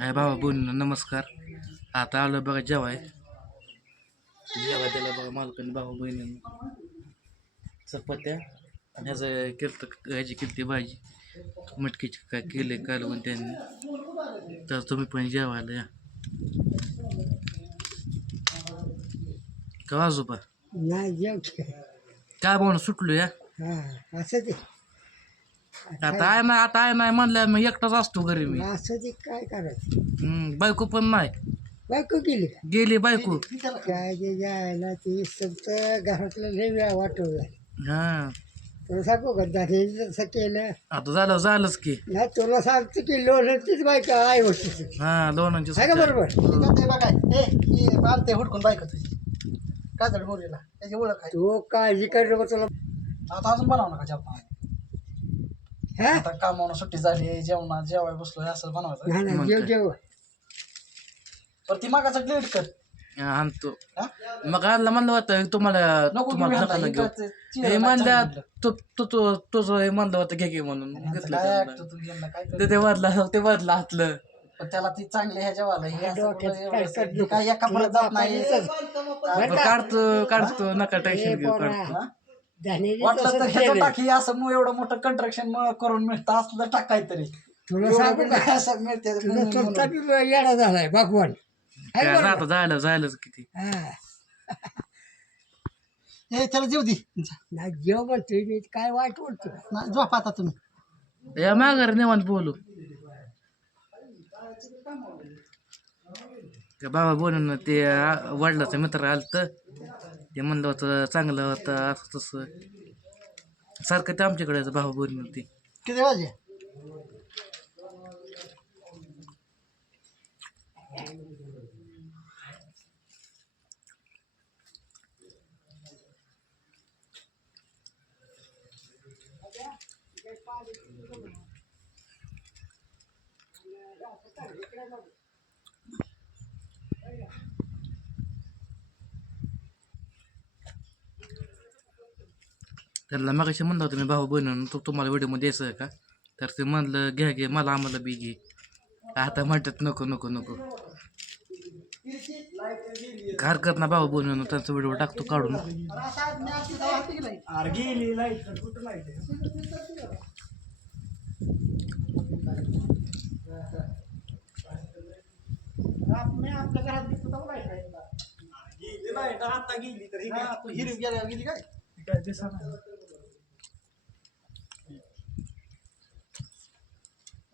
हाय भावा बोल नमस्कार. आता आलो बघा जेवाय जेवाय त्याला बघा मालकाने भावा बहिणीनं. चपात्या आणि ह्याचं केलं ह्याची केली भाजी. मटकीची काय केले कालवण त्यांनी. तर तुम्ही पण जेवायला या. का आजोबा? नाही जेव. काय म्हणून सुटलो या? हा असं ते. आता आहे ना आता आहे नाही म्हणलं मी एकटाच असतो घरी मी. असं ते काय करायचं? हम्म, बायको पण नाही. बायको गेली का? गेली बायको. काय ते जायला ते सगळं घरातलं लय वेळा वाटवलं हा. तुला सांगू का? जसं केलं आता झालं झालंच की. नाही तुला सांगतो की लोणचीच बायका आहे होती हा लोणांची आहे का बरोबर? ते बघा ए ही बांधते हुडकून बायक तुझी. काय झालं बोलीला त्याची ओळख आहे. तू काळजी कर नको तुला. आता अजून बनव नका जेवण हा आता कामावून सुट्टी झाली जेवणा जेवाय बसलो हे असं बनवायचं नाही नाही मग जेव काय? जेव पण ती मागाचा ग्लेड कर हा, आणतो हा? मग आणला म्हणलं होतं तुम्हाला नको तुम्हाला घेऊ नका ह्याला, घेऊ इकडचं चिरा हे म्हटलं. तो तो तो तुझं हे म्हणलं होतं घे घे म्हणून घेतलं काय त्यांना. ऐकतो तू यांना काय ते करतो? ते बदला ते बदला हातलं पण त्याला ती चांगली ह्या जेवायला हे असं डोक्यात कुठं काय एवढं कर हे काय एका परत जात नाही बरं, काढतो काढतो नका टेन्शन घेऊ काढतो हा? धान्याची वाटलं तर तसंच ह्याचं. टाकी असं मग एवढं मोठं कंट्रक्शन करून मिळतं असलं टाक काहीतरी. तुला एवढं सांगू कुठं का? असं मिळते तुला म्हणून- तुमचा बी येडा झालाय भगवान. आहे काय बरोबर? आता झालं झालंच किती. हा. त्याला जेव दे. नाही जेव म्हणतोय मी काय वाईट बोलतो झोप आता तुम्ही. या माघार निवांत बोलू. त्या बाबा बोलून ते आ- वडिलाचं मित्र आलत. ते म्हणलं होतं चांगलं होतं असं तसं. सारखं ते आमच्याकडे भाऊ बोलून ते किती वाजे त्याला मगाशी म्हणलं होतं मी भाऊ बनवून तो तुम्हाला व्हिडिओमध्ये द्यायचं आहे का? तर ते म्हणलं घ्या घे मला आम्हाला बी घे. आता म्हणतात नको नको नको. हरकत ना भाऊ बनवून त्यांचा व्हिडिओ टाकतो काढून. आपल्या घरात दिसतो तर लाइट आहे हा, तू हिरवी गेली काय?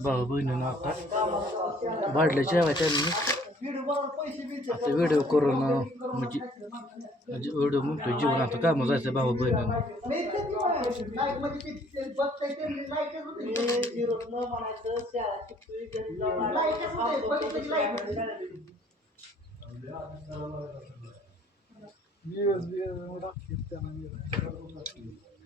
भाऊ बहिणीनं आता वाढलं जेव्हा त्यांनी आता व्हिडिओ करून म्हणजे म्हणजे व्हिडिओ म्हणतो जीवन आता कामं जायचं भाऊ बहिणीनं.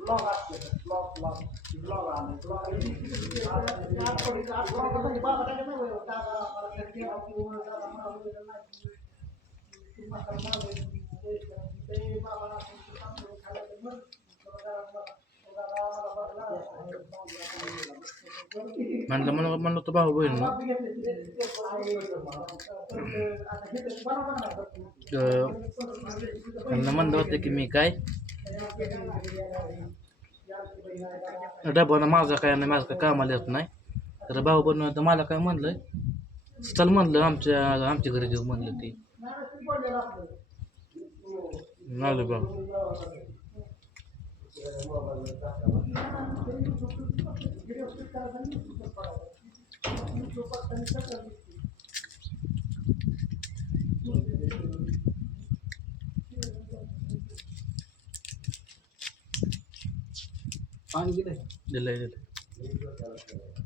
blog aja, blog, blog, blog aja, blog ini. Aku di aku apa di bawah kan memang ya udah kalau kerja aku udah sama aku dan lagi. Cuma karena aku di bawah aku sama kalau teman, kalau ada kalau ada apa-apa म्हणलं म्हणून म्हणलं तो भाऊ बहीण त्यांना म्हणलं होतं की मी काय? डबानं माझा काय नाही माझं काय कामाला येत नाही. तर भाऊ बनव तर मला काय म्हणलं चल म्हणलं आमच्या आमच्या घरी घेऊ म्हणलं ते. आलं बघ पाणी गेलंय दिलंय दिलंय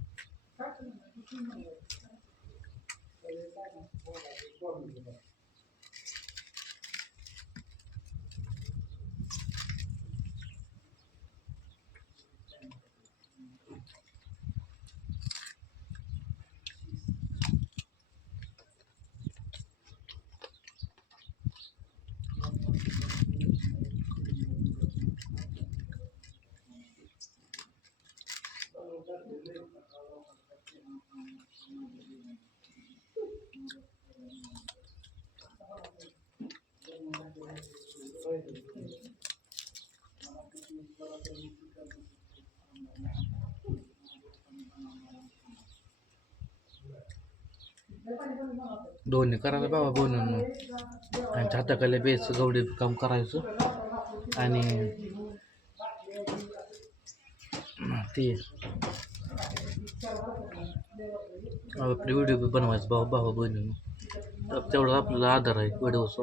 दोन्ही करायला बाबा बनवून आणि हाताखाली बेस गवडे काम करायचं. आणि ते आपली व्हिडिओ बनवायचं भाऊ भाऊ बहिणी. तेवढा आपल्याला आधार आहे व्हिडिओचा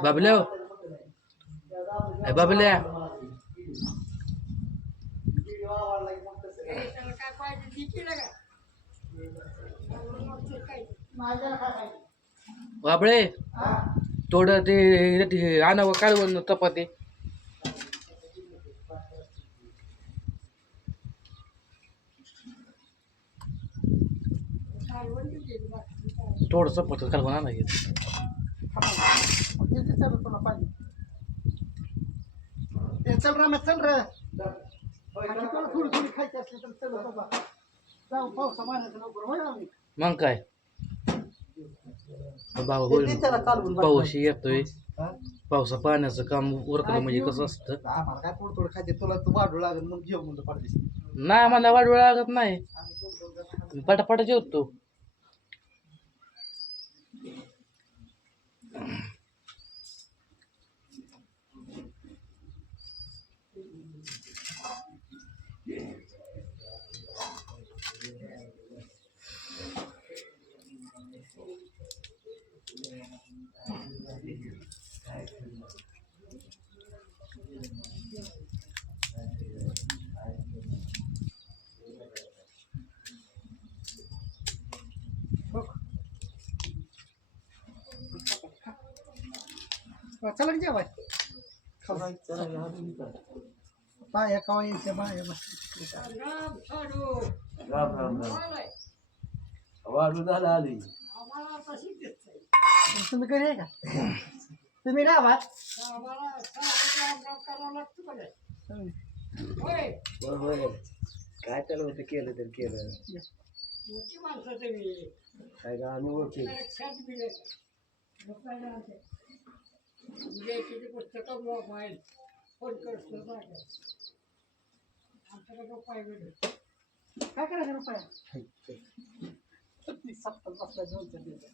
बाबल्या हो. बाबल्या. बाबळे थोडं ते आणावं कालवण चपाती थोडस चपाती कालवण नाही घेत ए, चल रे चल रे तुला थोडी थोडी खायची असली तर चल बाबा जाऊ पावसा लवकर मग काय भाऊ त्याला पाऊस येतोय. पावसा पाण्याचं काम उरकलं म्हणजे कसं असतं? काय थोडं थोडं खायचे तुला तू वाढू लागेल मग जेव म्हणलं पाडदेस नाही. मला वाढ लागत नाही पटापटा जेवतो. चला की जेवाय. पाया कवा यायच्या बाया वाढू झाला आली तुम्ही घरी आहे का? तुम्ही गावात? बरोबर काय त्याला होतं? केलं तर केलं. काय का आम्ही ओळखी. काय करायचं रुपया? सप्ताह बसला दोन चार दिवस.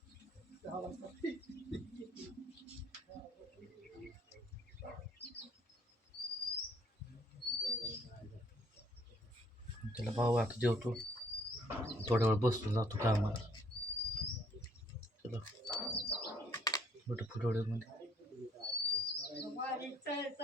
त्याला भाऊ आता जेवतो. थोड्या वेळ बसतो जातो कामाला. चला. मोठं फुटवड्यामध्ये